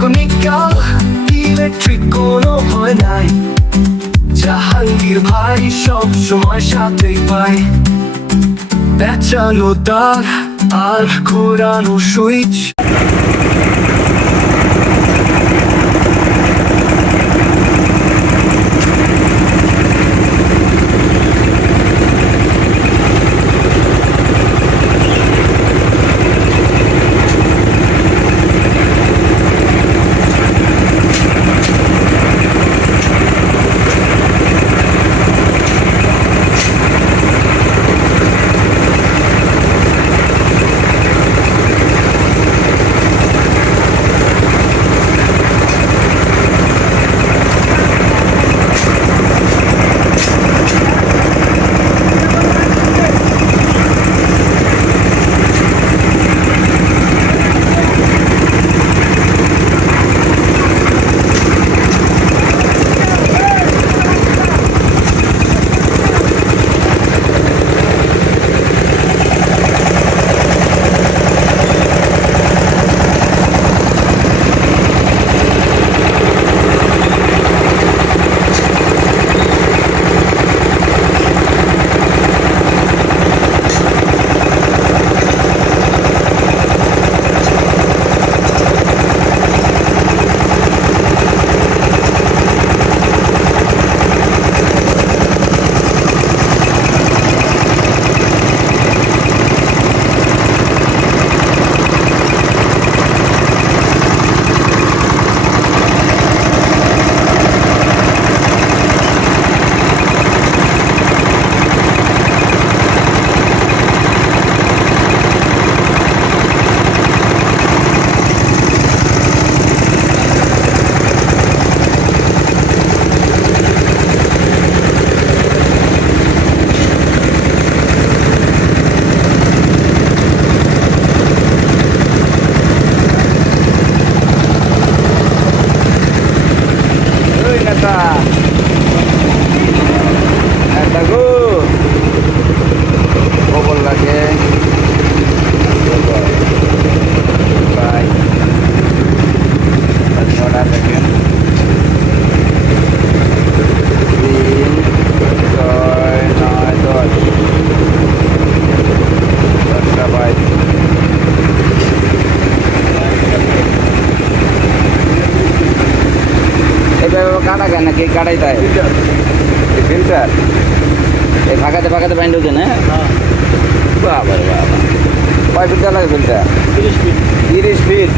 Technical electric কোনো ভয় নাই, জাহাঙ্গীর ভাই সব সময় সাথেই পাই। পেঁচালো তার আর ঘোরানো সুইচ, কাটা কেন নাকি কাটাই তাই ফিল্টার এই ফাঁকাতে ফাঁকাতে বাইন্ড হচ্ছে না। বাবা বাবা কয় ফিট লাগে ফিল্টার? 30 ফিট,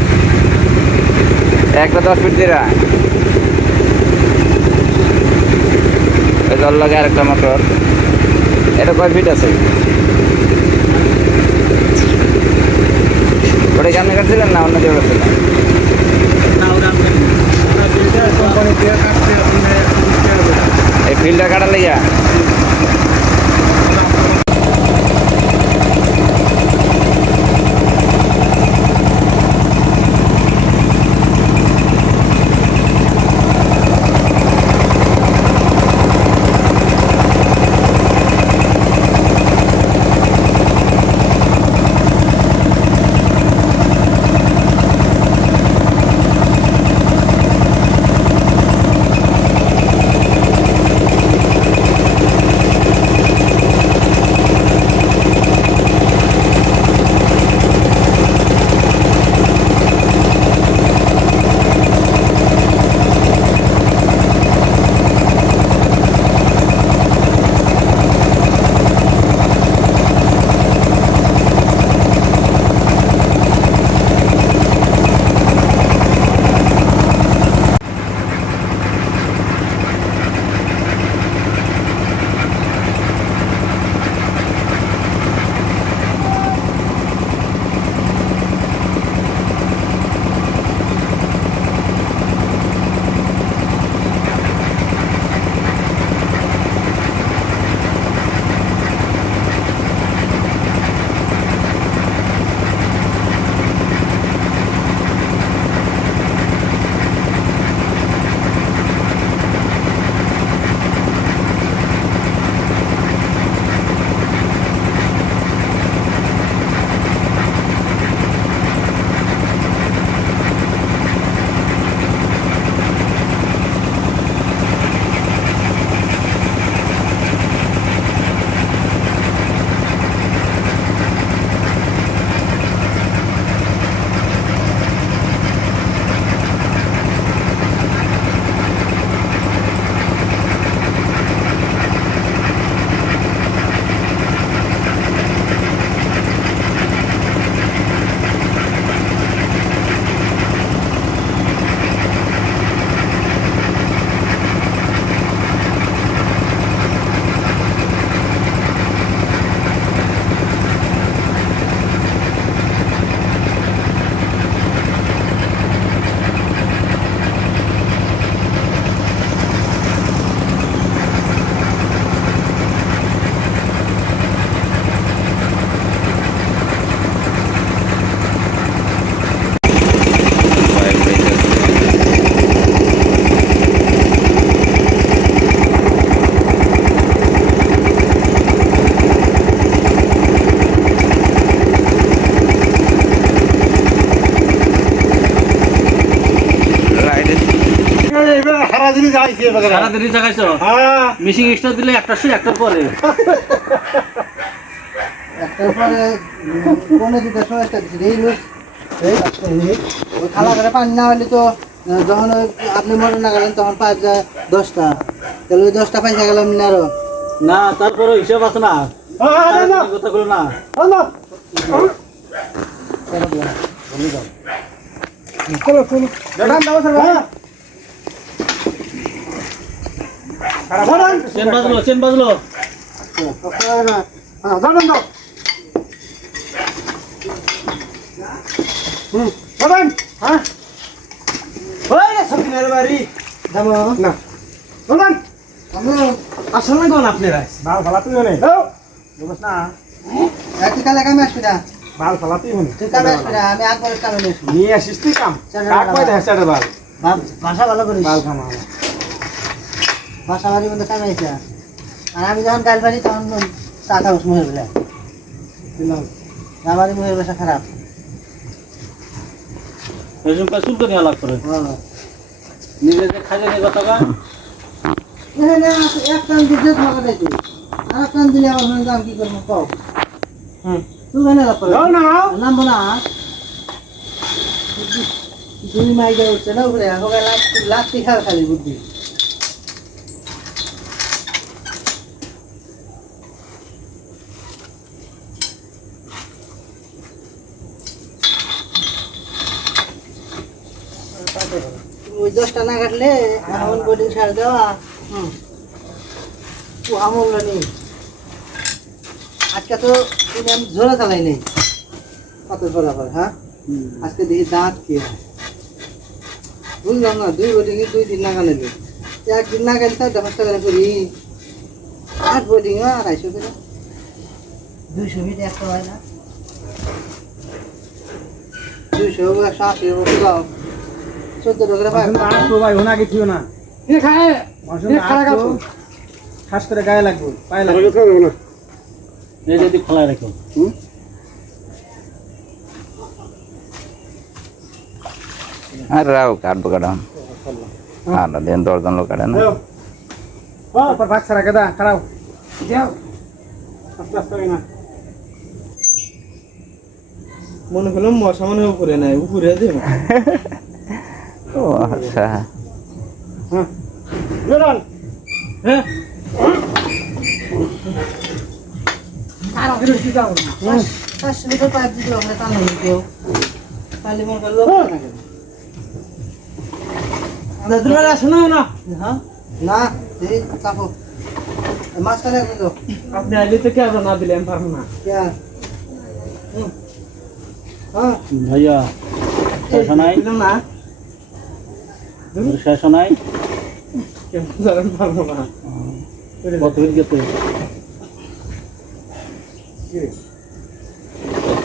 একটা 10 ফিট দিয়ে জল লাগে। আর একটা মোটর, এটা কয় ফিট আছে? ওটা কেমনি কাটছিলেন না অন্য দিয়ে কাটছিলেন? এই ফিল্টার কাটার লাগিয়া সারাদিনই যাইছি এবারে সারাদিনই চাকাইছো হ্যাঁ মিশিং এক্সট্রা দিলে একটার সময় একটার পরে একটার পরে পৌনে দুটার সময় একটা দিচ্ছি এই লোক ওই খালা করে পানি না হলে তো যখন ওই আপনি মরে না গেলেন তখন পাইপ যায় 10টা তাহলে ওই 10টা পয়সা গেলাম না আরো না তারপরে হিসাব আছে না কথা গুলো না চলো চলো চেন বাজলো জানেন দাও জানেন হ্যাঁ সকিনের বাড়ি যাবো না জানেন আমি আসলে কোন আপনারা বাল ফালাতেই হনে বুঝছ না তুই কালে কামে আসবি না বাল ফালাতেই হনে তুই কামে আসবি না আমি একবার কামে নিয়ে আসবি নিয়ে আসিস তুই কাম কাক পাই দেখ সেটা বাল ভাষা ভালো করিস বাল খামা বাসা বাড়ির মধ্যে কামে আইসা আর আমি যখন গাল বাড়ি তখন চা খাবো মুহের বেলা আমারই মুহের বাসা খারাপ এরকম কাজ শুনতে নেওয়া লাগতো নিজে যে খাইলে নেই কথা কয় এক টান দিয়ে ভালো দেখি আর টান দিলে আমার মনে দাম কি করবো কও তুই কেন লাভ করবি নামবো না দুই মাইকে উঠছে না উপরে এখন লাত্তি খাওয়া খালি বুদ্ধি ওই 10টা না কাটলে এমন বোর্ডিং ছাড় দেওয়া আমল নেই আজকে তো আমি ঝোলা চালাই নেই কত ঝোলা করে হ্যাঁ আজকে দেখি দাঁত কি হয় বুঝলাম না 2 বোর্ডিং 2 দিন না গালে একদিন না গেলে 4-5 টাকা করি 8 বোর্ডিং 250 করে 200 মিটার একটা হয় না 200 180 দাও 14 টাকা পাই তো ভাই হোনা কি থিও না এ খায় এ খাড়া গাছ খাস করে গায়ে লাগবে পায়ে লাগবে এই যদি খোলা রাখো আর রাও কাটবো কাটাম আর দিন 10 জন লোক কাটে না উপর ভাগ ছাড়া কেদা খারাও যাও আস্তে আস্তে না মনে করলাম মশা মনে উপরে নাই উপরে দেব ও আচ্ছা হ্যাঁ জোরান হ্যাঁ আর ওরে কি যাও না 500 মিটার পাইপ দিতে আমরা টানো কেউ তাহলে মনে করলো না কেন দাদুরা আসো না হ্যাঁ না এই চাপো মাছ কানে দিলো আপনি আইলে তো কে না দিলে আমি পারবো না কে হ্যাঁ ভাইয়া শেষ নাই দিলাম না শেষ নাই কেমন জানেন পারবো না কত হয়ে গেছে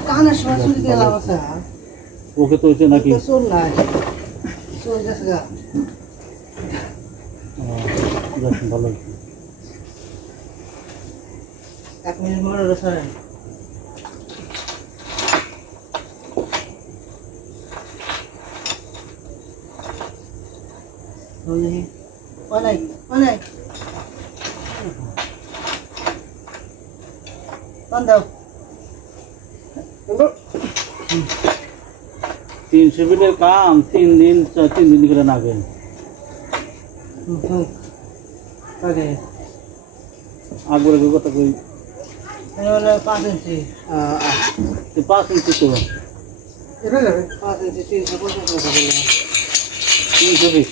কানের সময় চুরি দিয়ে লাভ আছে ওকে তো হয়েছে নাকি তো চোর নাই চোর গেছে গা ভালো 1 মিনিট মরে রয়েছে অনেক অনেক দাও 300 ফিটের কাম 3 দিন করে নাগে ওকে আগরে কথা কই এবারে 5 ইঞ্চি 5 ইঞ্চি তো এটা যাবে 5 ইঞ্চি 350 টাকা দিলাম 300 ফিট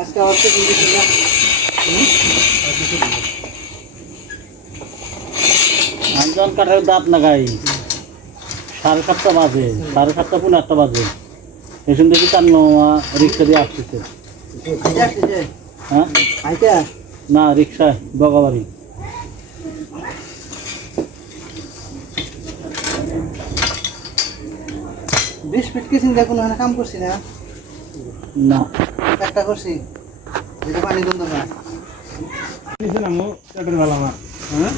আজকে আর তো দিন দিছি না আঞ্জন কাঠের দাঁত লাগাই 7:30 বাজে 7:30 পুনে 8 বাজে এসে দেখি তার রিক্সা দিয়ে আসতেছে হ্যাঁ আইতা না রিক্সায় বগাবাড়ি 20 ফিট কি চিন্তা কোনো কাম করছি না না একটা করছি যেটা পানি বন্ধ না দিছে না মো সেটার ভালো না হ্যাঁ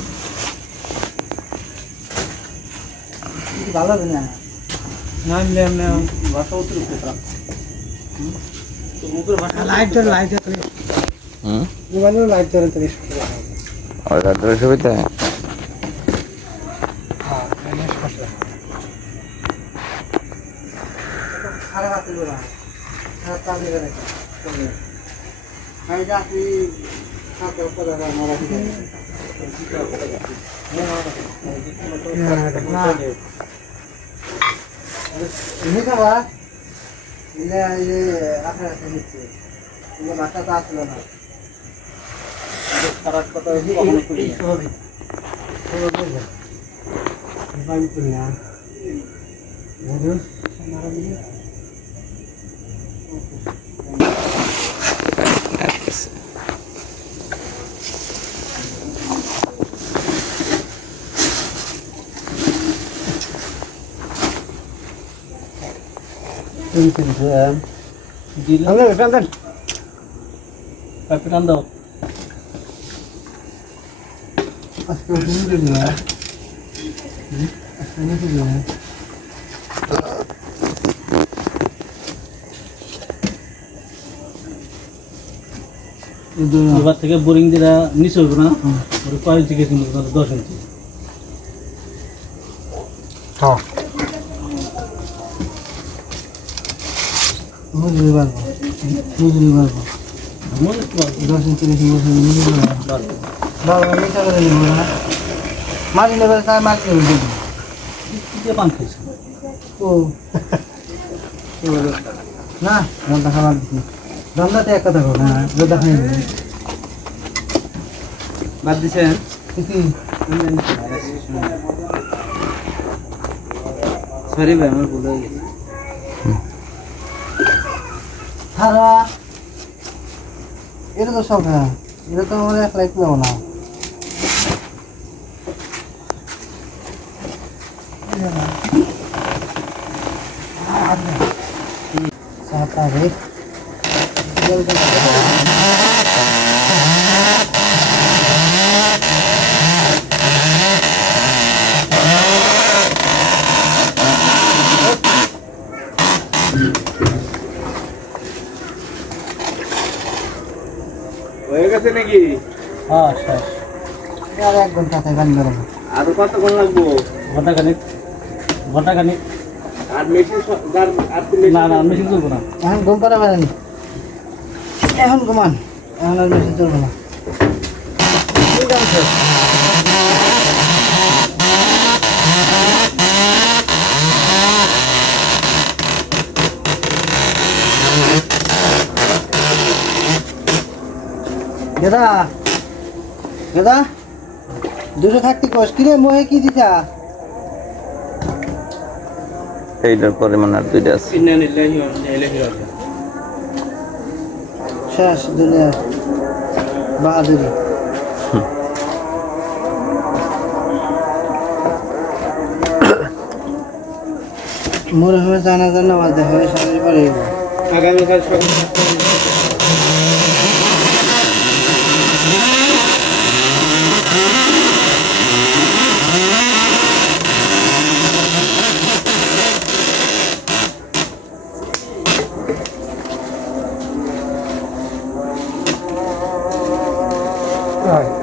ভালো হবে না না নিলে এমনি ভাষা অতিরিক্ত খারাপ লাইট ধরে হুম মোবাইলে লাইট ধরে তো ওটা ধরে সুবিধা খারাপ আছে বলা খারাপ কাজে করে আমি যাচ্ছি সাথে পড়া মারা দিই নিকাবা ইলে ইলে আপনার কাছে নিচ্ছে ইলে মাথা তো আসলো না খারাপ কথা কখনো করি না কাপিটান দাও আজকে হুজুর না আজকে হুজুর না এবার থেকে বোরিং যেটা নিচে হইব না ওটা কয় ইঞ্চি গেছে 10 ইঞ্চি হুজুর বারবার হুজুর বারবার মনে একটু আছে 10 ইঞ্চি হুজুর বারবার বাবা আমি টাকা দেব না মারি নেবে স্যার মারি নেবে কি পান খাইছে ও না রন্দা খাবার দিছি রন্দাতে এক কথা বল না রন্দা খাই বাদ দিছেন কি সরি ভাই আমার ভুল হয়ে গেছে সারা এটা তো সব হ্যাঁ এটা তো আমার এক লাইক পাবো না সাতা রে হয়ে গেছে নাকি হ্যাঁ শেষ আর 1 ঘন্টা থেকে গান করব আর কতক্ষণ লাগবো ঘন্টা খানিক আর মেশিন না না মেশিন চলবো না এখন ঘুম পাড়া পারেনি এখন ঘুমান এখন আর বেশি চলবে না গেদা গেদা দুটো থাকতে কষ্ট কিরে মোহে কি দিতা এইটার পরিমাণ আর দুইটা আছে শেষ দুনিয়া বাহাদুরি মোর হবে জানা জানা মাঝে দেখা হয় সামনে পরে আগামীকাল সকাল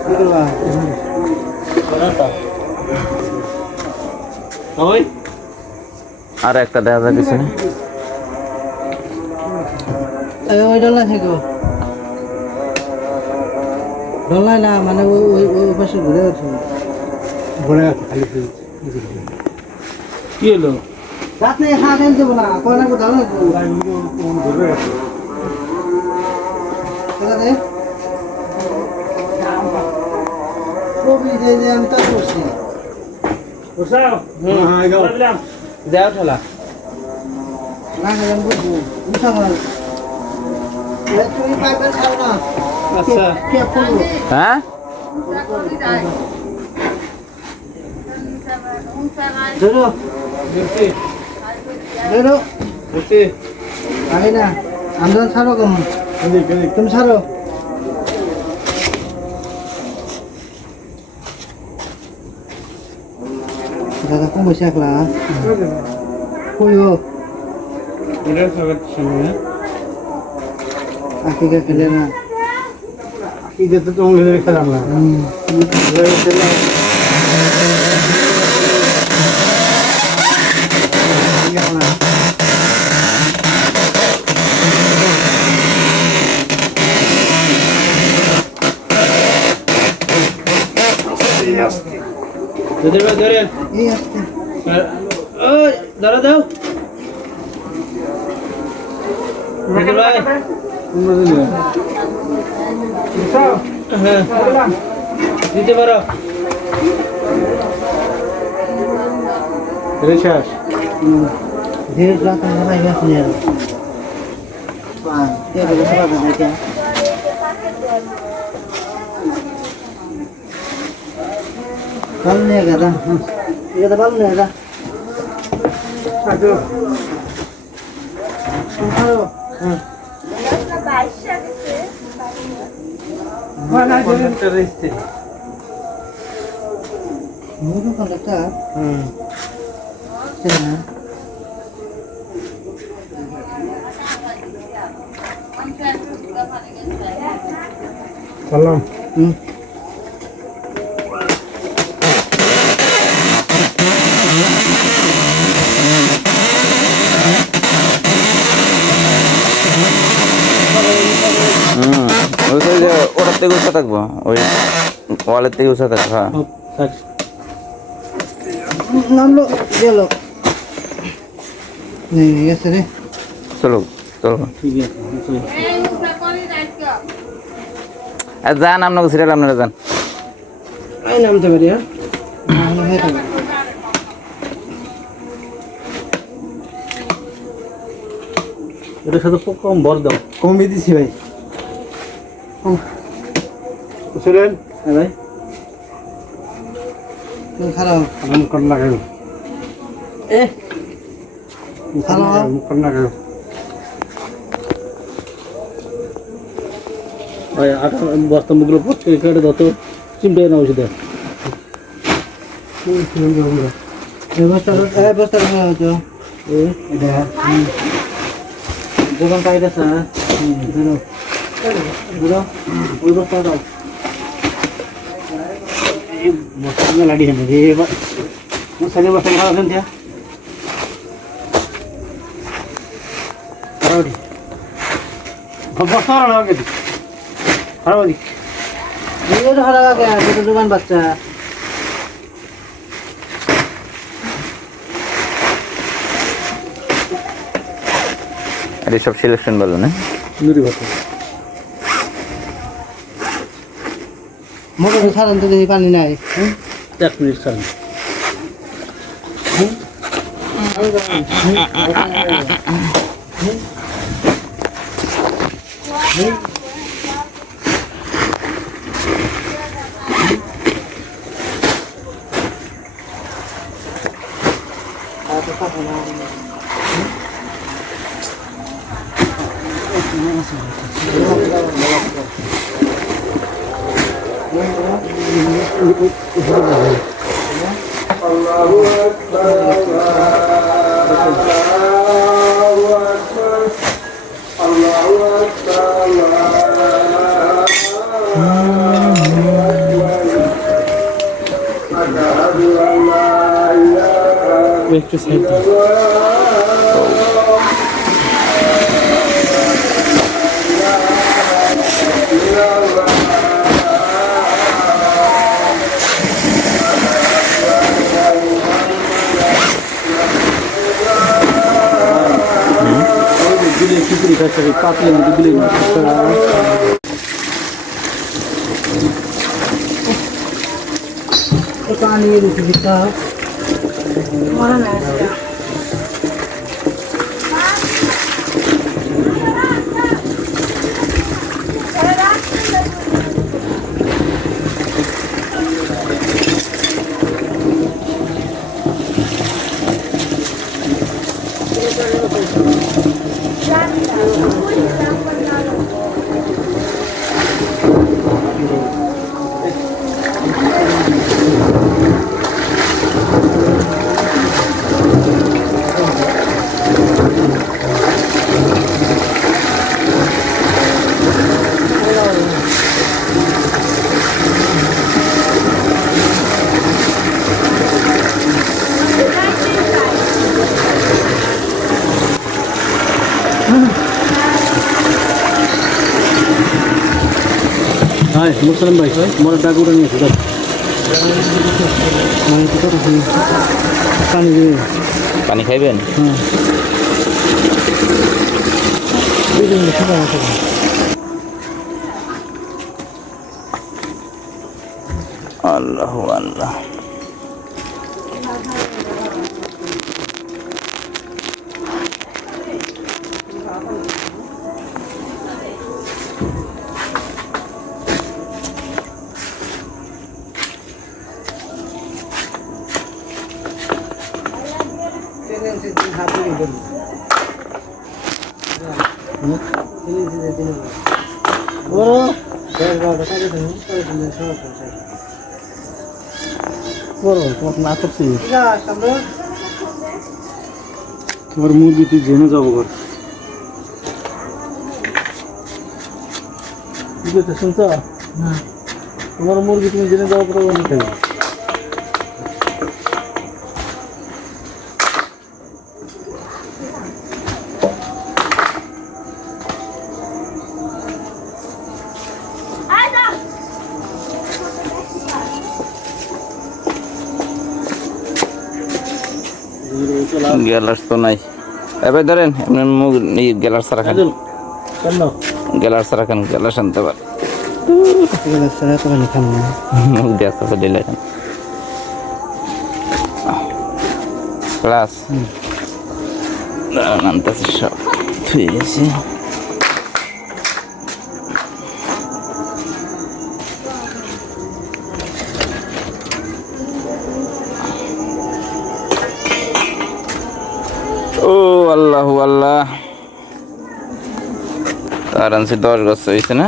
কি করবা ওই আর একটা দেখা যায় পিছনে ওই ডলা থেকে ডলা না মানে ওই ওই পাশে ঘুরে আছে ঘোড়া খালি কি হলো রাতে খাওয়া দেন দেবো না কোনা কোথাও না ঘুরে গেছে কোথাতে কবি যে আমি তা করছি বসাও হ্যাঁ গাও দেও ঠেলা না গেলাম বুঝবো মুসাফার তুমি পাইবেন খাও না আচ্ছা কে করবো হ্যাঁ ধরো ধরো বসে আগে না আন্দোলন ছাড়ো কম তুমি ছাড়ো দাদা কম বসে একলা কইও এটা সবার সামনে আকিকা খেলে না ঈদে তো তোমাদের খেলাম না ধরে ধরে এই আসতে ওই ধরো দাও ভাই হ্যাঁ দিতে পারো শেষ ধীরে রাত ভাই আপনি আর কে বলে সবাই দেখে ভালো নিয়ে গেলা এটা ভালো নিয়ে গেলা মুরু কন্ডাক্টর না সালাম ওই যে ওটার থেকে উঁচা থাকবো ওই ওয়ালের থেকে উঁচা থাকবো হ্যাঁ নামলো গেল নেই গেছে রে চলো চলো ঠিক আছে যান আপনাকে সিরিয়াল আপনারা যান আই নামতে পারি হ্যাঁ এটা শুধু কম ভর দাও কমই দিছি ভাই শুনেন হ্যাঁ ভাই তুমি খারাপ মুখ কর লাগাই খারাপ মুখ কর লাগাই ভাই আটা বস্তা মুখগুলো পড়ছে কেটে দাও তো চিমটে না ওষুধ বস্তা হতো দোকান পাইতেছে না ওই বস্তা দাও বস্তা লাড়ি হেনে রে সাইডে বস্তা খাওয়া আছেন দিয়া বস্তা লাগাই দি খারাপ দি হারা গে দোকান বাচ্চা আর সব সিলেকশন বলো না নুরি ভাতা মোটর ছাড়েন তো দেখি পানি নাই 1 মিনিট ছাড়েন একটু সাইড দাও দিলে খিচুড়ি খাচ্ছে পাতলে মধ্যে দিলে পানি দিতে হাই মুসলিম ভাই মোর ডাক উঠে নিয়েছে দাও মানে তো কথা শুনি পানি দিয়ে পানি খাইবেন? হ্যাঁ দুই দিন খাবার আছে আল্লাহু আল্লাহ। হাত দিয়ে দেন বড় বড় তোমার না করছি তোমার মুরগি তুই জেনে যাবো ঘর শুনছ তোমার মুরগি তুমি জেনে যাবো করে অনেক খাবে গ্যালাস তো নাই। এবার ধরেন আপনার মুখ গ্যালাস ছাড়া খান, কেন গ্যালাস ছাড়া খান, গ্যালাস আনতে পারে মুখ দিয়ে আসতে পারে দিলে খান গ্লাস আনতেছে সব ঠিক আছে। ও আল্লাহ আল্লাহ, তার আনছি 10 গছ হয়েছে না?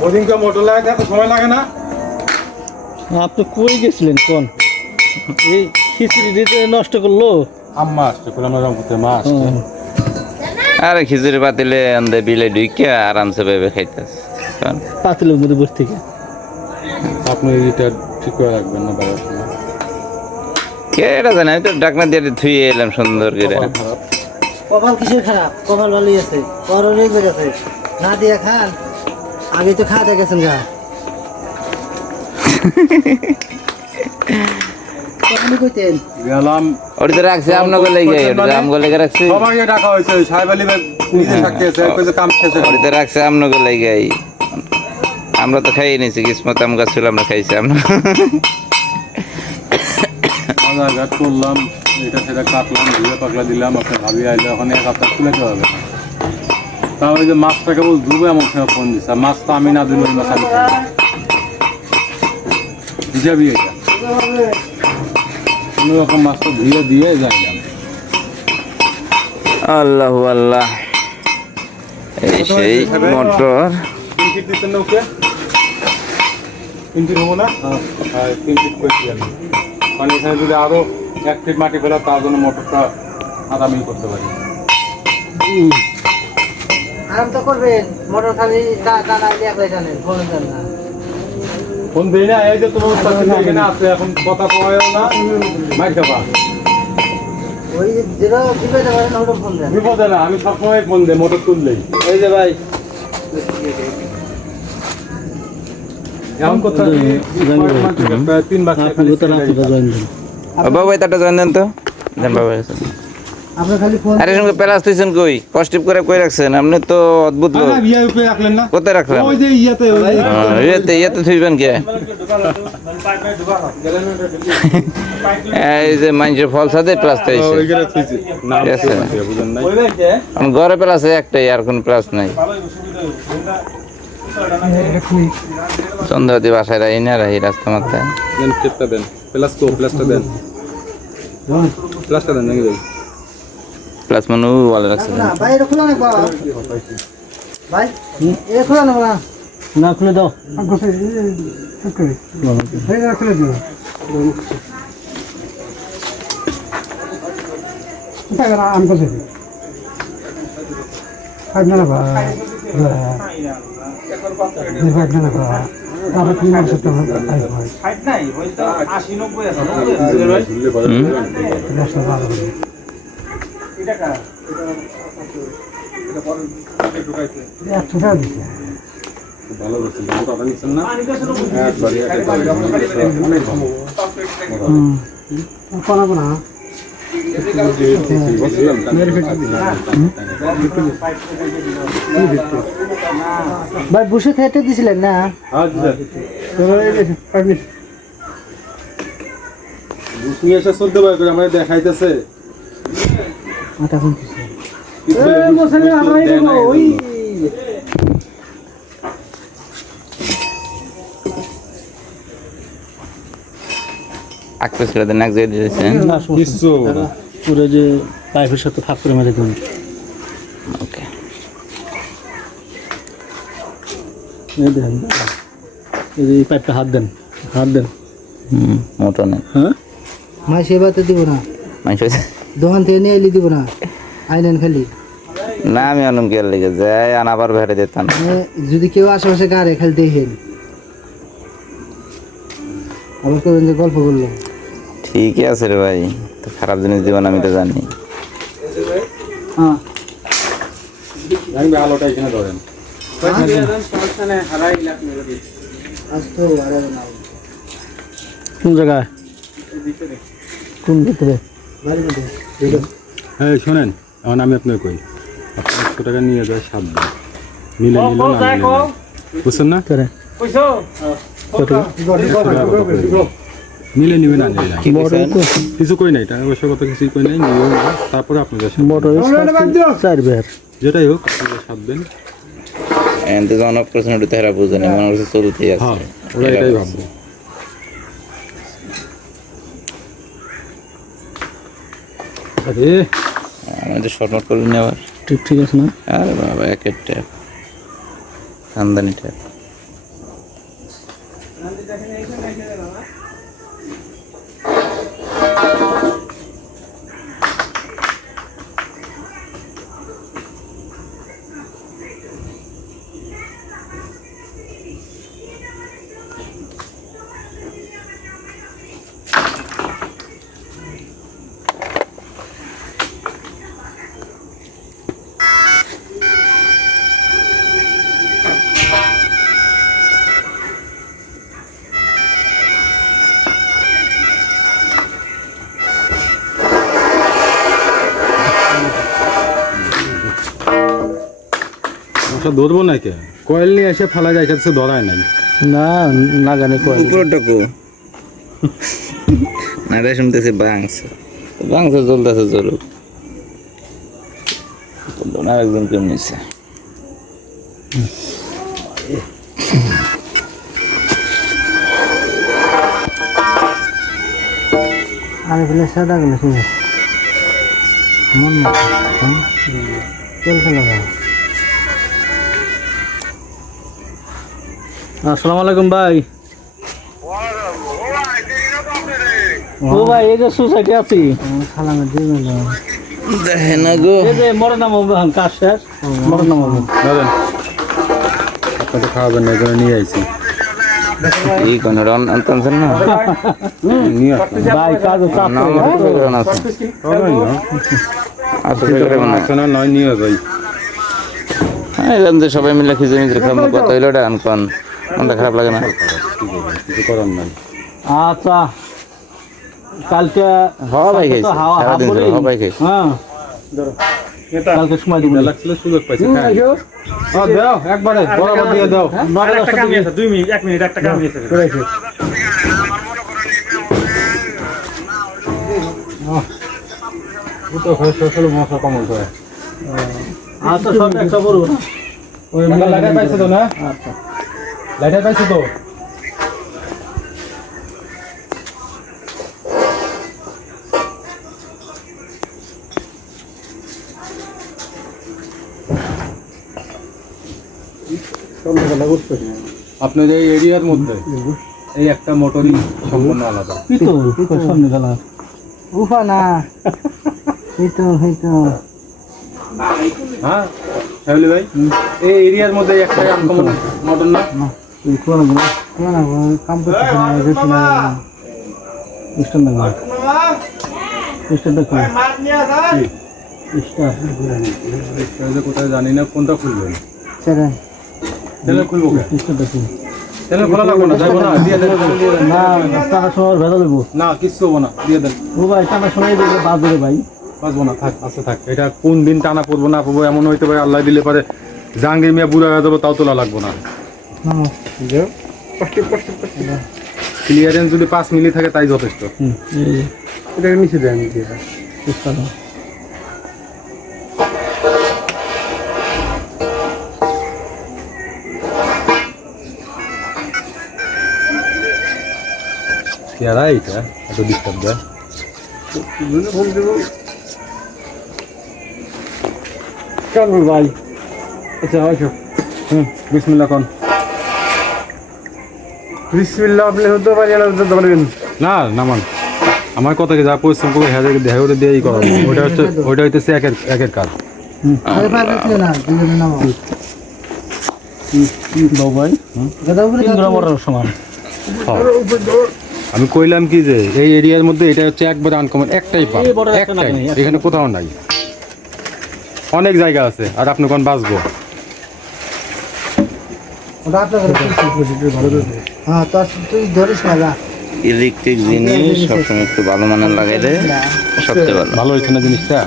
বোরিং কা মোটর লাগাতে এত সময় লাগে না? আপনি কই গেছিলেন কোন এই খিচুড়ি দিতে নষ্ট করলো আম্মা আসছে বলে আমরা করতে মা আসছে আরে খিচুড়ি পাতিলে আন্দে বিলে ঢুকে আরামসে ভেবে খাইতেছে। পাতিলের মধ্যে বসে থেকে আপনি এটা ঠিক করে রাখবেন না বাবার সময় কে এটা জানে, আমি তো ডাকনা দিয়ে ধুয়ে এলাম সুন্দর করে। কপাল কিসের খারাপ? কপাল ভালোই আছে, পরও রেগে গেছে না দিয়ে খান। আগে তো খাওয়া গেছেন গা কখনই কইতেন গেলাম ওটা রাখছে আপনাকে লেগে, ওটা আমগো লেগে রাখছে, সবাইকে ডাকা হয়েছে সাহেব আলী নিজে থাকতে আছে কইছে কাম শেষে ওটা রাখছে আপনাকে লেগে। আমরা তো খাইয়ে নিয়েছি, কিসমত আম গাছ ছিল আমরা খাইছি। আমরা বাজার ঘাট করলাম, এটা সেটা কাটলাম, ধুয়ে পাকলা দিলাম, আপনার ভাবি আইলে ওখানে এক আপনার তুলেতে হবে। তাও ওই যে মাছটাকে বল ধুবে আমার সঙ্গে ফোন দিচ্ছে, মাছ তো আমি না দিলে ওই মাছ আমি খাবো বুঝাবি এটা কোনো রকম মাছটা ধুয়ে দিয়ে যাইলাম। আল্লাহ আল্লাহ, এই সেই মোটর তিন ফিট দিচ্ছেন না ওকে? 3 ফিট হবো না? হ্যাঁ 3 ফিট করেছিলাম। মানে এখানে যদি আরো 1 ফিট মাটি ফেলা তার জন্য মোটরটা আদামি করতে পারি। আরাম তো করবেন, মোটর খালি দাঁড়াইলে একলাই জানেন, ফোন জান না। ফোন দেই না, এই যে তোমার সাথে এখানে আছে, এখন কথা কয়ও না, মাইক খাবা। ওই যেটা বিপদে পারেন ওটা ফোন দেন। বিপদে না, আমি সবসময় ফোন দেই মোটর তুললেই। এই যে ভাই এমন কথা প্রায় 3 বাক্স বাবা এটা জানেন দেন তো, দেন বাবা। আপনার খালি ফোন আরে সঙ্গে প্লাস তুইছেন কই, কস্টিপ করে কই রাখছেন আপনি তো অদ্ভুত লোক। না বিয়া উপরে রাখলেন না? কোথায় রাখলেন? ওই যে ইয়াতে ইয়েতে থুইবেন কে? এই যে মানুষের ফল সাথে প্লাস হয়েছে, ওইখানে থুইছি না বুঝেন নাই। ঘরে প্লাস একটাই, আর কোন প্লাস নাই। সন্ধ্যাবতী বাসায় রাহি না, রাহি রাস্তা মাথায় দেন টেপটা দেন, প্লাসটা দেন, প্লাসটা দেন নাকি দেন প্লাস মানু ভালো রাখছে। না ভাই এটা খোলা না বাবা ভাই এ খোলা না বাবা না খুলে দাও খুলে দিও আমি বলছি ফাইভ না ভাই ফাইভ না ভাই তারপর কি মানুষ তো ফাইভ হয় একশো টাকা দিচ্ছে ভালো করছেন টাকা নিচ্ছেন না একবারে অনেক ভালো কোনা কোনা ভাই বসে খেতে দিছিলেন না এসে চলতে পারে করে আমার দেখাইতেছে আঁকতে ছিল দেন এক জায়গায় দিয়েছেন কিছু পুরো যে পাইপের সাথে ফাঁক করে মেরে দেবেন। ওকে এই দেখেন, এই যে এই পাইপটা হাত দেন, হাত দেন। মোটা নেই হ্যাঁ মাই সেবাতে দিব না, মানুষ দোকান থেকে নিয়ে এলি দিব না, আইলেন খালি না আমি অনুম কে লেগে যাই আনাবার ভেড়ে দিতাম যদি কেউ আশেপাশে গাড়ি খালি দেখেন আবার করবেন যে গল্প করলো। ঠিকই আছে রে ভাই, তো খারাপ জিনিস দিবেন আমি তো জানি। হ্যাঁ আলোটা এখানে ধরেন আসতো আর না কোন জায়গায়, কোন ভিতরে? বাড়ির মধ্যে হ্যাঁ শোনেন, এখন আমি আপনাকে কই, আপনি 100 টাকা নিয়ে যায় 7 দিন মিলে নিল না বুঝছেন না মিলে নিবে না নিলে না। কি কইছেন? কিছু কই নাই, টাকা পয়সা কত কিছুই কই নাই, নিও না। তারপরে আপনাদের সাথে মোটর চার বের যেটাই হোক আপনাদের 7 দিন। এন্ড জন অফ পার্সেন্ট তেরা বুঝেনি মানুষ চলতেই আছে। হ্যাঁ ওরা এটাই ভাববে। আরে আমাদের শর্ট নোট করে নেওয়ার ঠিক ঠিক আছে না? আরে বাবা একের ট্যাপ খানদানি ট্যাপ ওটা ধরবো না কে, কয়েল নিয়ে এসে ফেলা যায়, কাছে ধরায় নাই। না না জানি কয় উপরটুকু না রে শুনতেছি বাংস বাংস জ্বলতেছে জরুর না একদম কেমন নিচ্ছে আরে বলে সাদা গেলে শুনে মন না চলছে না ভাই। আসসালামু আলাইকুম ভাই। ও ভাই এই যে সোসাইটি আছি, সালামে দিবেন দেখে না গো এই যে মরে নাম কাজ শেষ, মরে নাম ধরেন আপনাদের খাওয়াবেন না, এখানে নিয়ে আইছি এই কোন রন আনতেছেন না নিয়ে আসবেন। ভাই কাজ চাপ না করে আমার তো রন আছে খাওয়াবেন না? আসলে করে না আসে না, নয় নিয়ে যাই। এই জানতে সবাই মিলে খিচুড়ি মিচুড়ি খাবো কত হইলো এটা আনকন মনটা খারাপ লাগে না কিছু করার নাই। আচ্ছা কালকে হওয়া ভাই খাইছে হাওয়া সারাদিন ধরে হওয়া ভাই খাইছে হ্যাঁ কালকে সময় দিব লাগছিল সুযোগ পাইছে, খায়। দাও একবারে বরাবর দিয়ে দাও। তো আসলে মশা কমল হয়। আচ্ছা সব একটা বলবো না। ওই লাইটার পাইছো তো না? আচ্ছা লাইটার পাইছো তো? আপনার এই এরিয়ার মধ্যে এই একটা মোটরই সম্পূর্ণ আলাদা। পিতল সামনে গেলা উফা না এই তো হ্যাঁ ফ্যামিলি ভাই এই এরিয়ার মধ্যে একটা আনকমন মটন না কোন কাম করতেছে না যেতে না স্টেশন না স্টেশন দেখো স্টার এটা কোথায় জানি না কোনটা খুলবেন ছেড়ে তাহলে খুলবো স্টেশন দেখো তাহলে খোলা লাগবে না যাবো না দিয়ে দেন না টাকা সময় ভেজা দেবো না কিচ্ছু হবো না দিয়ে দেন ও ভাই টাকা সময় দিলে বাদ দেবে ভাই বাঁচবো না থাক আছে থাক এটা কোন দিন টানা পড়বো না পড়বো এমন হইতে পারে আল্লাহ দিলে পারে জাহাঙ্গীর মিয়া বুড়া হয়ে যাবো তাও তোলা লাগবো না ক্লিয়ারেন্স যদি 5 মিলি থাকে তাই যথেষ্ট এটা নিচে দেন পেয়ারা এইটা এত ডিস্টার্ব দেয় ফোন দেবো কেমন ভাই আচ্ছা আচ্ছা বিসমিল্লাহ কোন বিসমিল্লাহ আপনি হতে পারি ধরবেন না নামান আমার কথা কি যা পরিশ্রম করে হ্যাঁ দেখা করে দিয়েই করা ওইটা হইতেছে একের কাজ আরে পারবে না দুজনে নাও দাও ভাই গাদা উপরে 3 গ্রাম মটর সমান আমি কইলাম কি যে এই এরিয়ার মধ্যে এটা হচ্ছে একবার আনকমন একটাই পাব এই বড় একটা একটাই নাই, একটা। এখানে কোথাও নাই অনেক জায়গা আছে আর আপনি কোন বাঁচবো ওটা আপনাদের ভালো করে হ্যাঁ তো তুই ধরিস না যা ইলেকট্রিক জিনিস সবসময় একটু ভালো মানের লাগাইলে সবচেয়ে ভালো ভালো হয়েছে না জিনিসটা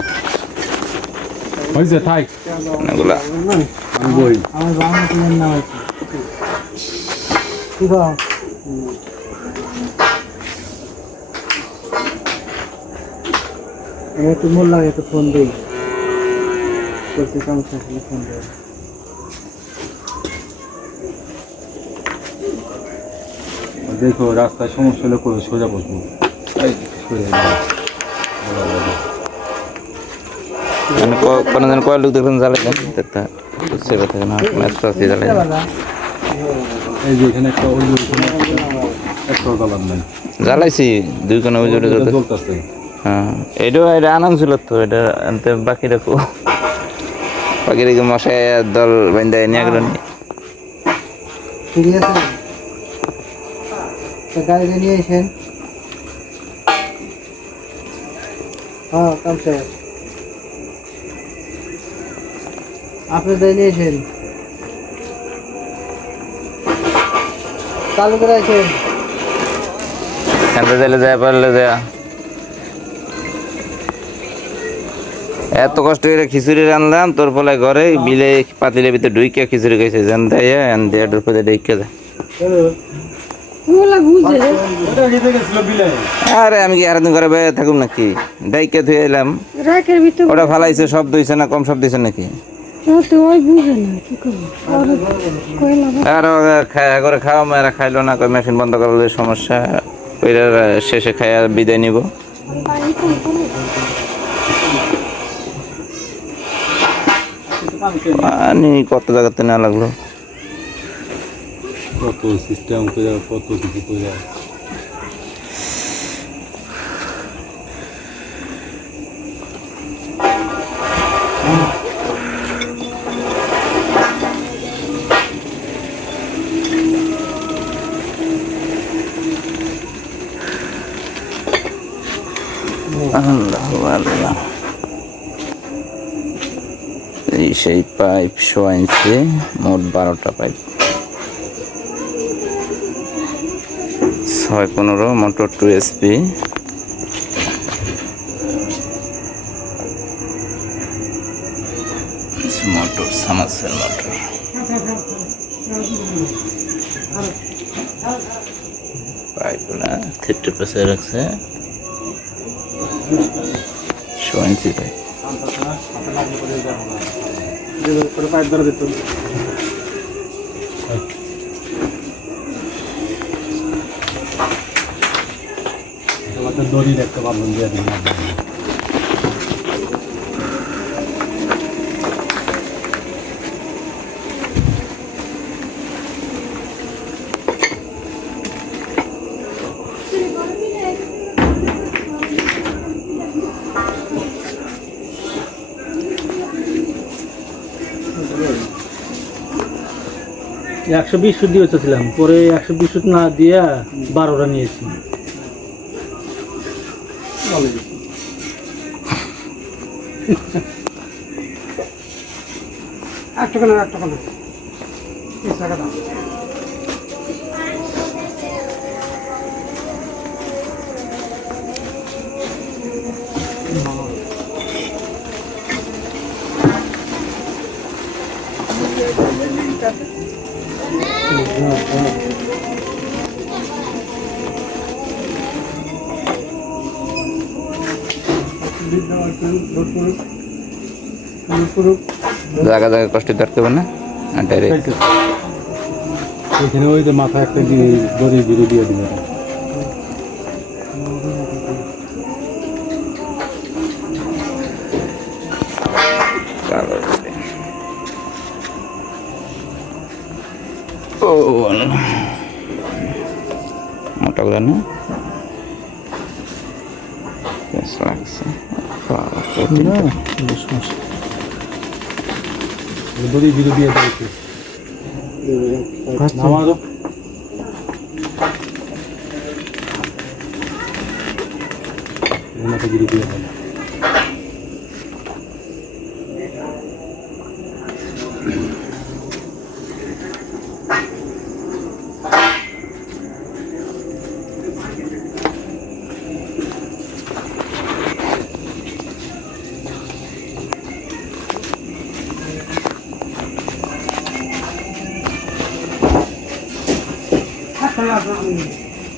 হয়েছে থাক এগুলা আমি বই আমার বাবা কিনে না হয়েছে কি গো একটু মন লাগে একটু ফোন দিই করতে কাম শেষ হলে ফোন দেয় দেখো রাস্তায় সমস্যা হলে করে সোজা বসবো কোনদিন কয় লোক দেখবেন জ্বালাই না সে কথা না ম্যাচ আছে জ্বালাই এই যে এখানে একটা ওই একটা কালার নাই জ্বালাইছি দুই কোণে ওই জোরে জোরে চলতেছে হ্যাঁ এটা আনাম ছিল তো এটা আনতে বাকি রাখো বাকি রেখে মশাই দল বান্ধায় নিয়ে গেল ঠিক আছে তো গাড়ি নিয়ে এসেন হ্যাঁ কাম শেষ আপনি যাই নিয়ে এসেন চালু করে আসেন এনতে দিলে যায় পারলে যা এত কষ্ট করে খিচুড়ি রান্নলাম তোর ফলে ঘরে বিলে পাতিলের ভিতরে ঢুইকে খিচুড়ি খাইছে জান দেয় এন দিয়ে ঢুকে ঢুকে যায় আরে আমি কি আরেকদিন ঘরে বাইরে থাকুম নাকি ডাইকে ধুয়ে এলাম ওটা ফালাইছে সব ধুইছে না কম সব দিছে নাকি আর করে খাওয়া মেয়েরা খাইলো না কই মেশিন বন্ধ করলে সমস্যা ওইটা শেষে খাই আর বিদায় নিব পানি কত জায়গাতে নেওয়া লাগলো কত সিস্টেম করে কত কিছু করে আল্লাহ আল্লাহ এই সেই পাইপ 100 ইঞ্চি মোট 12টা পাইপ 615 মোটর 2 SP মোটর সামারসেল মোটর পাইপগুলা 30% রাখছে 100 ইঞ্চি পাইপ পাইপ ধরে দিত আমাদের দড়ি দেখতে পারবেন দিয়ে দিন 120 সুদ দিয়ে ছিলাম, পরে 120 সুদ না দিয়ে 12টা নিয়েছি। একটা কেন একটা কেন এই টাকাটা জায়গা জায়গা কষ্ট দরকার হবে না ডাইরেক্ট এখানে ওই যে মাথায় একটা দড়ি বিড়ি দিয়ে দিবে ও মোটা করে না বেশ লাগছে দড়ি বিড়ি দিয়ে দিয়েছে নামাজও মাথা বিড়ি দিয়ে দেয়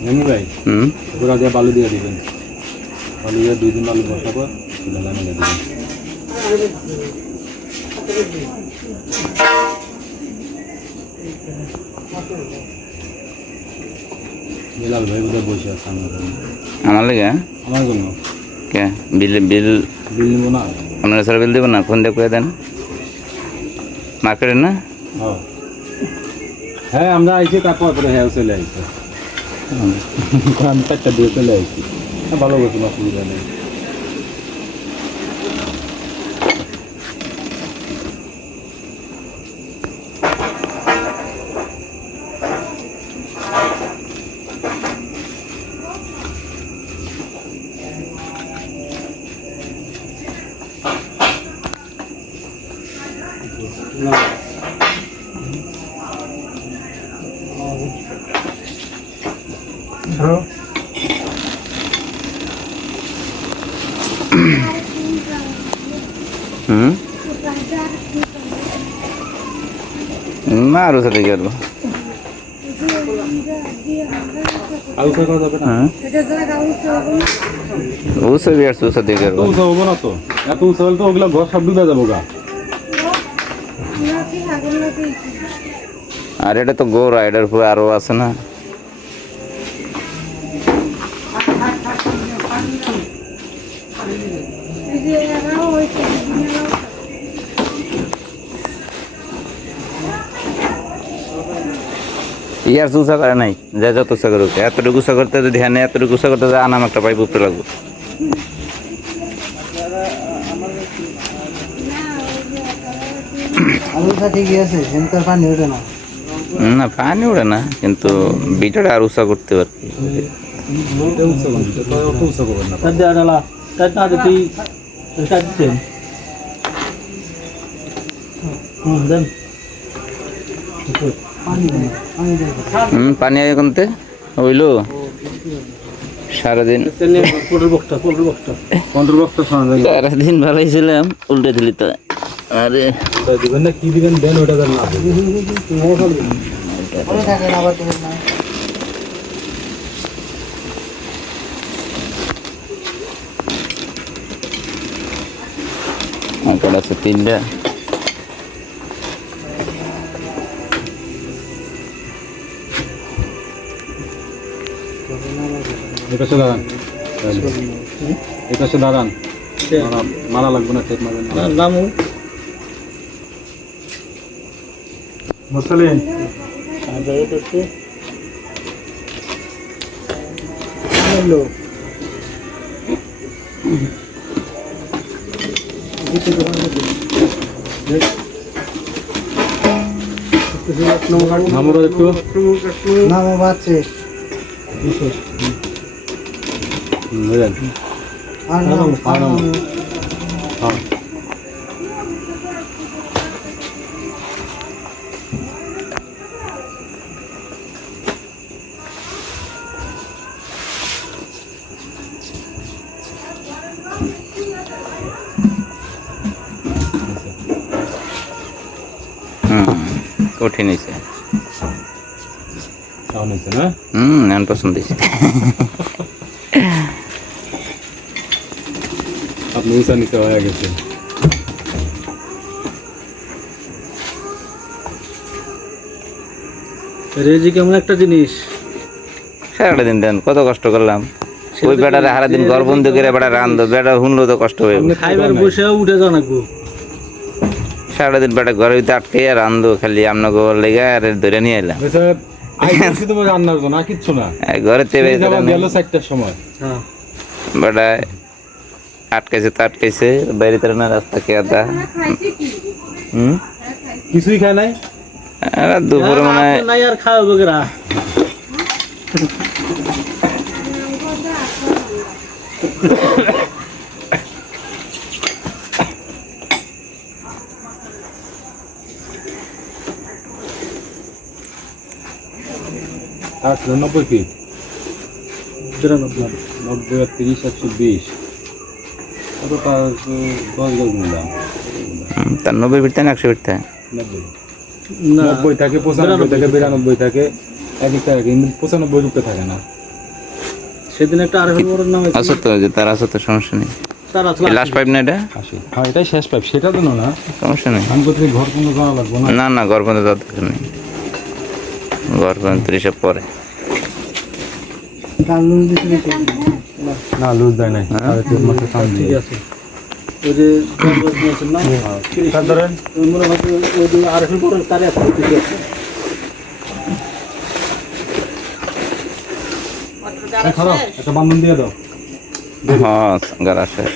নেমু ভাই ওরা দিয়ে বালু দিয়ে দিবেন বালু দিয়ে 2 দিন বালু বসাবো লাগানো দিবেন বিলাল ভাই বোধহয় বসে আছে আমার লাগে আমার জন্য কে বিল বিল বিল নিব না 1500 বিল দেবেন না ফোন দিয়ে করে দেন মার্কেটে না হ্যাঁ আমরা আইছি তারপর পরে হ্যাঁ চলে আইছি আমি 4টা দিয়ে চলে আইছি ভালো বলছি অসুবিধা নেই ধরো না আরো সাথে গেল আলুসা করা যাবে না ও সব আর সুসা দিয়ে গেল তো উঁচা হবো না তো এত উঁচা হলে তো ওগুলো ঘর সব ডুবে যাবো গা আর এটা তো গোড়া এটার উপরে আরো আছে না ইয়ার উঁচা করে নাই যা যত উঁচা করুক এতটুকু উঁচা করতে যদি ধ্যানে এতটুকু উঁচা করতে আনাম একটা পাইপ উপরে লাগবে আলুটা ঠিকই আছে কিন্তু পানি ওঠে না না পানি ওঠে না কিন্তু বিটাটা আর উঁচা করতে পারবি অত উঁচা করবেন না তার দেওয়া ডালা তার না দেখি তার দিচ্ছেন দেন পানি আগে কোনতে হইলো সারাদিন সারাদিন ভালোই ছিলাম উল্টে দিলি তো আরে দিবেন না কি দিবেন দেন ওটা দেন না থাকেন আবার দেবেন না কটা আছে 3টা এটা সে দাঁড়ান এটা সে দাঁড়ান মারা লাগবে না টেপ মারবেন না নামু মুসলিম নামো একটু নাম বাড়ছে বুঝলেন আর নাম হ্যাঁ কঠিন হয়েছে কেমন হয়েছে না নান পছন্দ হয়েছে আপনি উঁচা নিচে হয়ে গেছে রেজি কেমন একটা জিনিস সারাটা দিন দেন কত কষ্ট করলাম ওই বেটারে হারা দিন ঘর বন্ধ করে বেটা রান্ধো বেটা শুনলো তো কষ্ট হয়ে গেলো। খাইবার বসে উঠে যাও নাকবো সারাদিন বেটা ঘরের ভিতরে আটকে রান্ধো খালি আপনাকে লেগে আর ধরে নিয়ে এলাম শুধু রান্নার জন্য আর কিচ্ছু না ঘরে তেবে গেল 4টার সময় হ্যাঁ বেটা আটকাইছে তো আটকাইছে বাইরে তার না রাস্তা কে আদা কিছুই খায় নাই দুপুরে মানে হয় নাই আর খাওয়া বগেরা আর 90 ফিট 93 90 আর 30 120 কত 10 গজ নিলাম তার 90 ফিট না 100 ফিট না 90 থাকে 95 থাকে 92 থাকে এক একটা কিন্তু 95 রুপে থাকে না সেদিন একটা আরেকটা বড় নাম আছে তো যে তার আছে তো সমস্যা নেই তার আসলে লাস্ট পাইপ না এটা আসে হ্যাঁ এটাই শেষ পাইপ সেটা তো না সমস্যা নেই আমি কোথায় ঘর কোনো জানা লাগবো না না না ঘর পর্যন্ত যাওয়ার দরকার নেই ঘর পর্যন্ত এসব পরে গান নুন দিতে না লুজ দেয় নাই আর তোর মাথা কাম ঠিক আছে ওই যে আছে না কাজ ধরেন ওই মনে হয় ওই যে আরেকটা বড় তারে আছে ঠিক আছে খারাপ একটা বান্ধন দিয়ে দাও হ্যাঁ গাড়া শেষ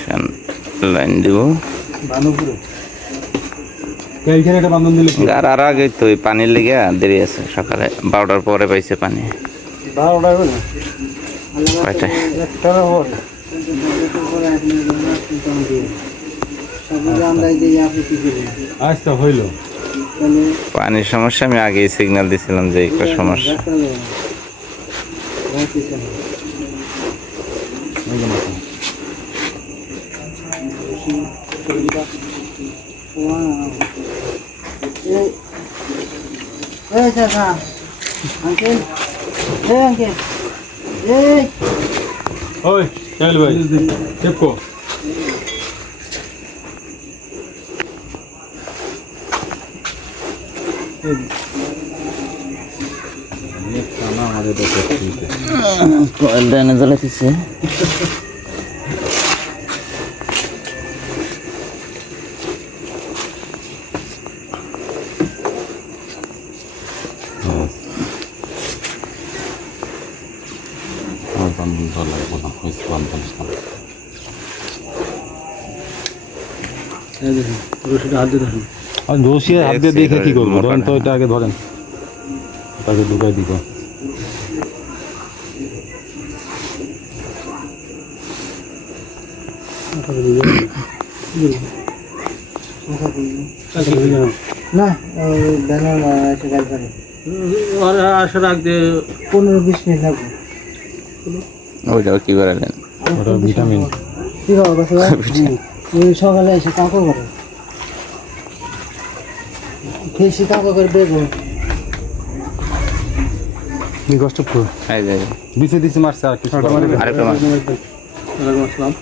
লাইন দিব বান্ধবপুরে এইখানে একটা বান্ধন দিলে আর আর আগে তো ওই পানির লেগে দেরি আছে সকালে 12টার পরে পাইছে পানি 12টা হবে না কয়টায় একটা হবে আচ্ছা হইল পানির সমস্যা আমি আগেই সিগন্যাল দিছিলাম যে একটা সমস্যা আঙ্কেল আঙ্কেল ওই চল ভাই চেপকো কয়েলটা এনে জ্বালাইতেছে এই দেখুন রশিটা হাত দিয়ে ধরুন আর রশিয়া হাত দিয়ে দেখে কি করবো ধরেন তো এটা আগে ধরেন তাকে ঢুকাই দিব না ব্যানার এসে গাড়ি করে আসার আগে 15-20 মিনিট লাগবে ওইটা কি করালেন ওটা ভিটামিন কি খাবো বাসা ওই সকালে এসে কাঁকো করে খেয়েছি কাঁকো করে বেগো কি কষ্ট কর এই যে দিছে দিছে মারছে আর কিছু আরেকটা মাছ ওয়ালাইকুম আসসালাম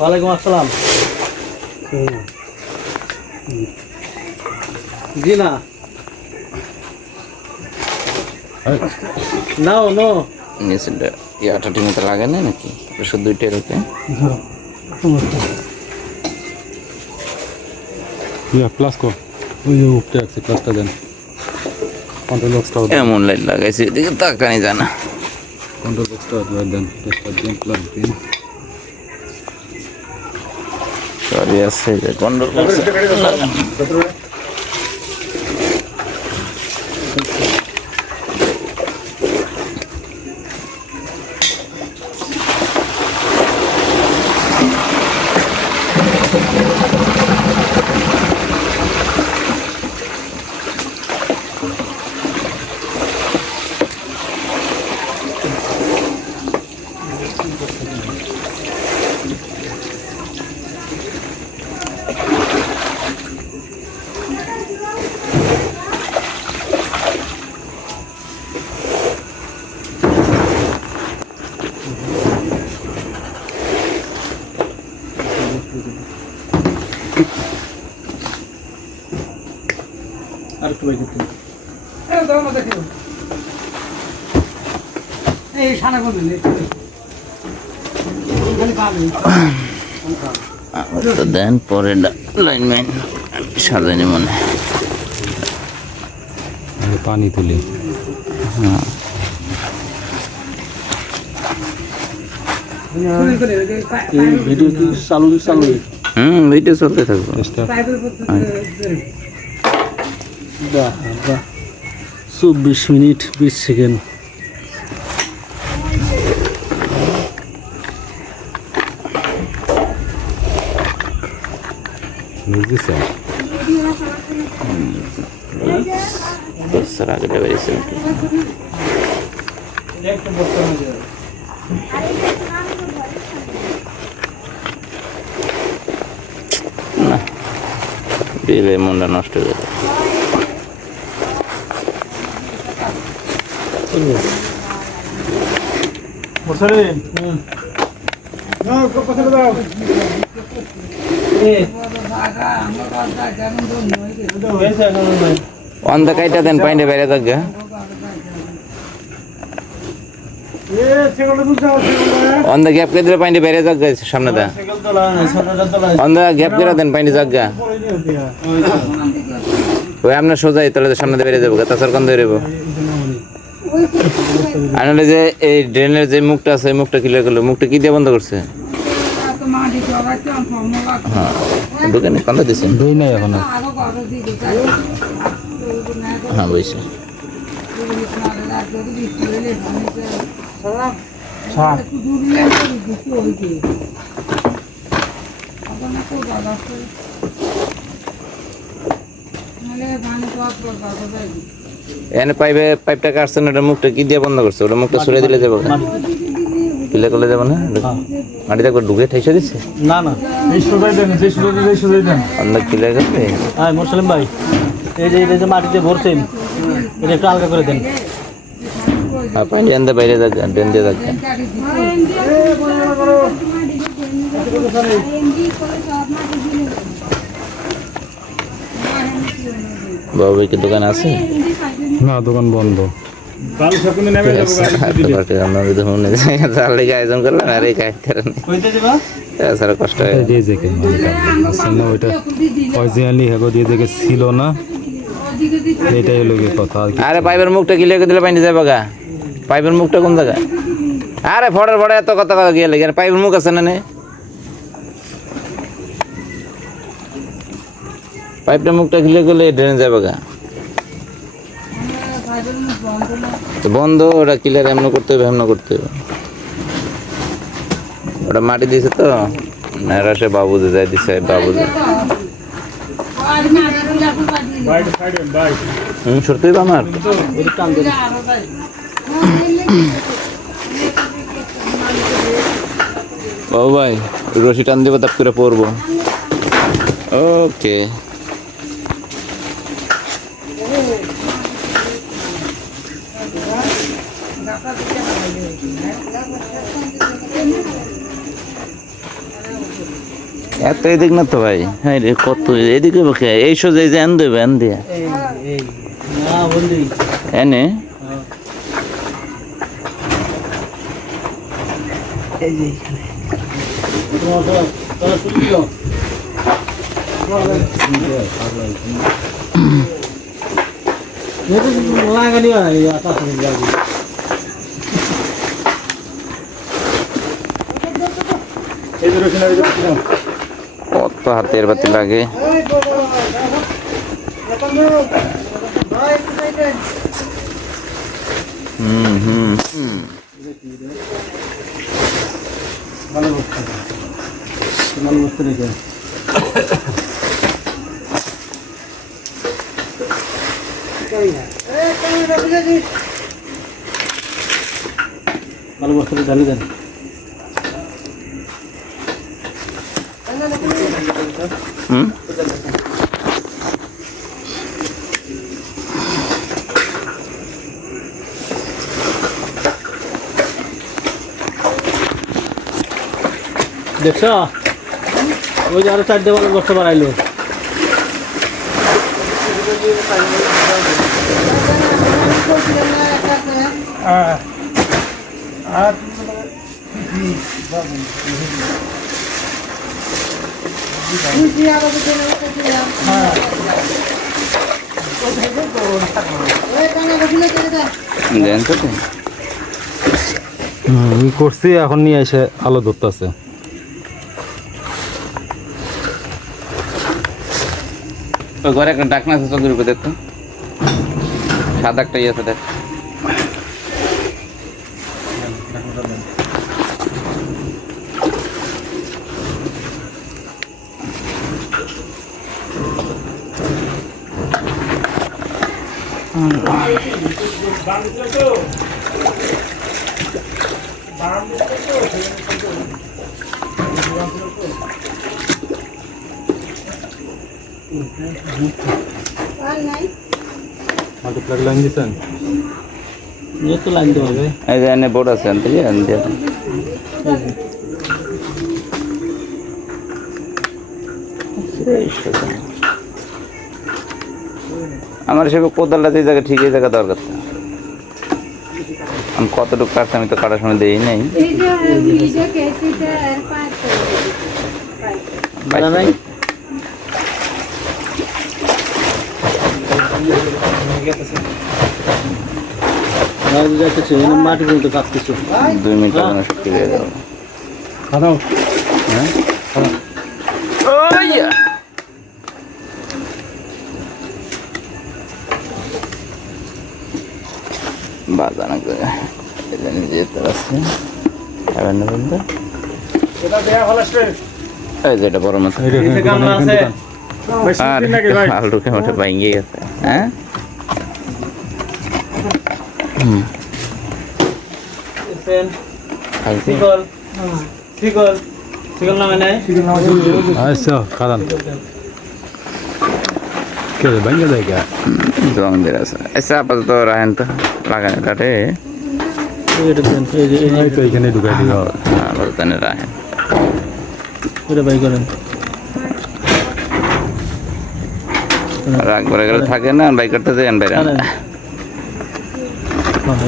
ওয়ালাইকুম আসসালাম জি না নাও নো নিচেটা ইয়াটা ঠিক মতো লাগে না নাকি শুধু দুইটাই রয়েছে ইয়া প্লাস কো ওই যে উপরে আছে প্লাসটা দেন কন্ট্রোল বক্সটা এমন লাইট লাগাইছে এদিকে তাকানি জানা কন্ট্রোল বক্সটা দেন টেস্টার দেন প্লাস দিন সরি আছে যে কন্ট্রোল করছে আর একটু বাইরে দিন। এই সারা করবেন তো দেন পরে লাইনম্যান সাজানি মনে পানি তুলি হ্যাঁ এই ভিডিও কি চালু ভিডিও চলতে থাকবো বাহ বাহ 24 মিনিট 20 সেকেন্ড বুঝেছে স্যার আগে বেরিয়েছে না দিলে মনটা নষ্ট হয়ে যাবে অন্ধ কাইটা দেন পাইনে বাইরে থাকবে অন্ধ গ্যাপ করে দিলে পাইনে বাইরে থাকবে সামনে দা অন্ধ গ্যাপ করে দেন পাইনে জায়গা ওই আপনার সোজাই তাহলে সামনে দিয়ে বেরিয়ে যাবো তাছাড়া কন ধরে আনলে যে এই ড্রেনের যে মুখটা আছে মুখটা ক্লিয়ার করলো মুখটা কি দিয়ে বন্ধ করছে হ্যাঁ দোকানে কান্দা দিচ্ছেন দুই নাই এখন হ্যাঁ বুঝছি এনে পাইপটা কাটছেন ওটা মুখটা কি দিয়ে বন্ধ করছে ওটা মুখটা সরে দিলে যাবো ক্লিয়ার করলে যাবো না মাটিতে একবার ঢুকে ঠাইসা দিচ্ছে না না এই সোজাই দেন যে সোজাই দেন অন্ধ ক্লিয়ার করবে হ্যাঁ মোরসালিম ভাই এই যে মাটিতে ভরছেন এটা একটু আলগা করে দেন হ্যাঁ পানি আনতে বাইরে থাকবে ড্রেন দিয়ে থাকবে বাবু ভাই কি দোকান আছে না দোকান বন্ধ আয়োজন করলাম আর এই তাছাড়া কষ্ট হয় না ওইটা অরিজিনালি হেগো দিয়ে দেখে ছিল না এটাই হলো গিয়ে কথা আর কি আরে পাইপের মুখটা ক্লিয়ার করে দিলে পানি যাবে গা পাইপের মুখটা কোন জায়গায় আরে ফড়ে এত কথা গিয়ে লেগে পাইপের মুখ আছে না নে পাইপটা মুখটা ক্লিয়ার করলে ড্রেনে যাবে গা বন্ধ ওটা ক্লিয়ার এমন করতে হবে ওটা মাটি দিয়েছে তো না সে বাবুজে যাই দিছে বাবুজে সত্যি আমার বাবু ভাই রশি টান দেবো তাপ করে পড়বো ওকে এত এদিক না তো ভাই হ্যাঁ রে কত এদিকে বকে এই সোজা এই যে আন দেবে আন দিয়া এনে লাগানি কত হাতের বাতি লাগে। এই বড় এখন ভাই একটু সাইডে হুম হুম হুম। ভালো বস্তু ভালো বস্তু রেখে কই না এই ক্যামেরা বুঝে দিস ভালো বস্তু ঢালি দেন। হুম দেখছ ওই যে আরো 4 ভালো বস্তু বাড়াইলো। দেন তো করছি এখন নিয়ে এসে আলো ধরতেছে। ওই ঘরে একটা ডাকনা আছে চোখের উপরে দেখতো, সাদা একটা ইয়ে আছে দেখ। মাল্টিপ্লাগ লাইন দিছেন? ये तो लाइन दो হবে। এই যে এনে বোর্ড আছে আনতে যে আনতে আমার সে কোদালটা যে জায়গা ঠিক এই জায়গা দরকার। আমি কতটুকু কাটছি আমি তো কাটার সময় দিই নাই। वीडियो कैसे पास बड़ा नहीं আর যাচ্ছে না মাটি কিন্তু কাটতেছে 2 মিনিট আগে শুকিয়ে দিয়ে দাও। খাও হ্যাঁ ওইয়া বাজানা করে এটা নিজে আছে খাবেন না বন্ধু? এটা দেয়া ভালো আছে এই যে এটা বড় মাছ নিচে গামলা আছে আর আলুকে মোটে ভাঙিয়ে গেছে। হ্যাঁ সেন খাইছি সিগল সিগল সিগল নামে নাই আচ্ছা খাদান কে রে ভাঙ্গা দেয় কে জঙ্গলের আছে। আচ্ছা আপাতত রাখেন তো লাগানো কাটে এটা দেন এই যে এই তো এখানে ঢুকাই দিও। আপাতত রাখেন। এটা বাই করেন রাগ করে গেলে থাকে না বাইক করতে যাই বাইরে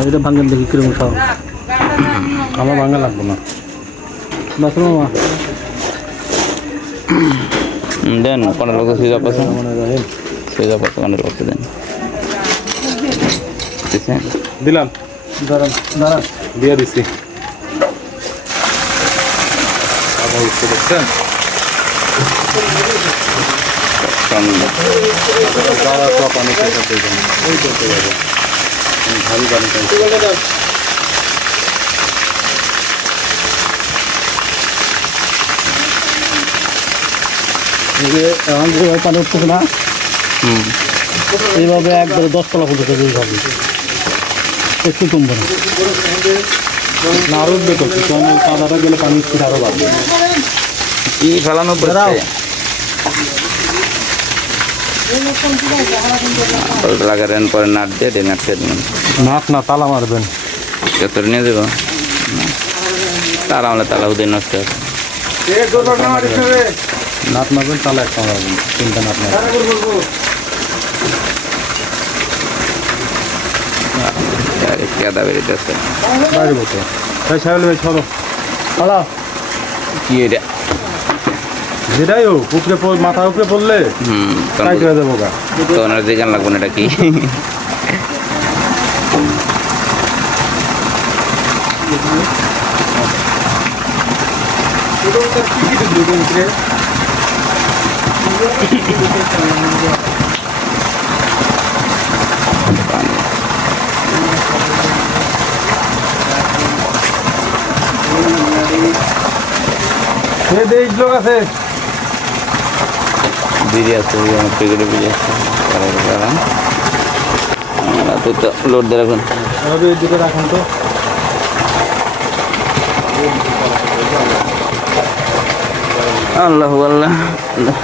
এটা ভাঙেন দেখি কিরকম খাও আমার ভাঙ্গা লাগবে না। বাস মামা দেন কোনো লোক সুইচ অফ আছে সুইচ অফ আছে কোনো লোক দেন দিছেন দিলাম দাঁড়ান দাঁড়ান দিয়ে দিছি। আবার উঠতে দেখছেন যাওয়া তো পানি খেতে দেবেন ওই করতে যাবে ভারী পানি খাইছে। এই যে এখন যে পানি উঠতেছে না এইভাবে একবারে 10 তলা পর্যন্ত এইভাবে একটু কমবে না না আরো দেখো কিছু কাদাটা গেলে পানি স্পিড আরো বাড়বে। কি ফেলানো পড়ছে লাগারেন পরে নাট দিয়ে দিয়ে নাট দিয়ে নাট না তালা মারবেন। যত নিয়ে যাবো তালা হলে তালা উদয় নষ্ট হবে। নাট মারবেন তালা একটা মারবেন 3টা নাট মারবেন। কেদা বেরিয়েছে বাইরে বসে তাই সাহেব ভাই চলো পালাও। কি এটা যেটাই হোক উপরে মাথা উপরে পড়লে তাই হয়ে যাবো গা। তো ওনার যে গান লাগবো না এটা কি লোক আছে বিড়ি আছে অনেক প্যাকেটে বিড়ি আছে রাতে তো লোড দিয়ে রাখুন দুটো রাখুন তো আল্লাহ আল্লাহ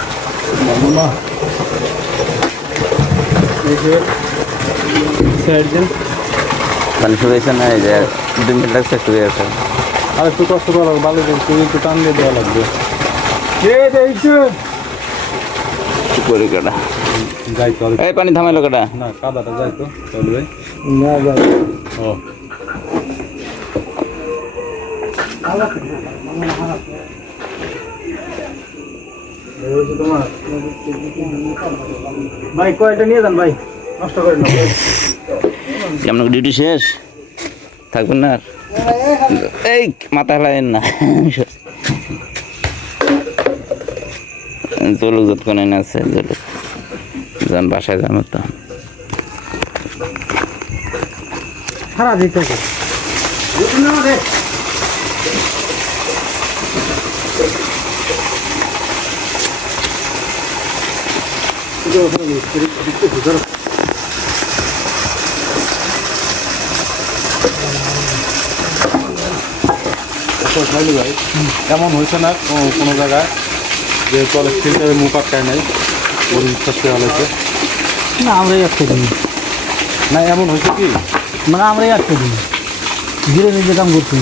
পানি শুকাইছে না এই যে 2 মিনিট লাগছে শুকিয়ে গেছে আর একটু কষ্ট করা ভালো তুই একটু টান দিয়ে দেওয়া লাগবে কি করি কাটা যাই তো এই পানি থামাইলো কাটা না কাদাটা যাই তো চলবে না যাই ও ভাই কয়টা নিয়ে যান ভাই নষ্ট করেন না আপনার ডিউটি শেষ থাকবেন না আর এই মাথা হেলাইন না জলুক যতক্ষণ এনে আছে জলুক যান বাসায় যান তো সারা দিতে ভাই এমন হয়েছে না কোনো জায়গায় যে কলেজ ফিল্টারে মুখ আটকায় নাই ওর বিশ্বাস করে হয়েছে না আমরাই আটকে দিই না এমন হয়েছে কি মানে আমরাই আটকে দিই ধীরে নিজে কাম করছি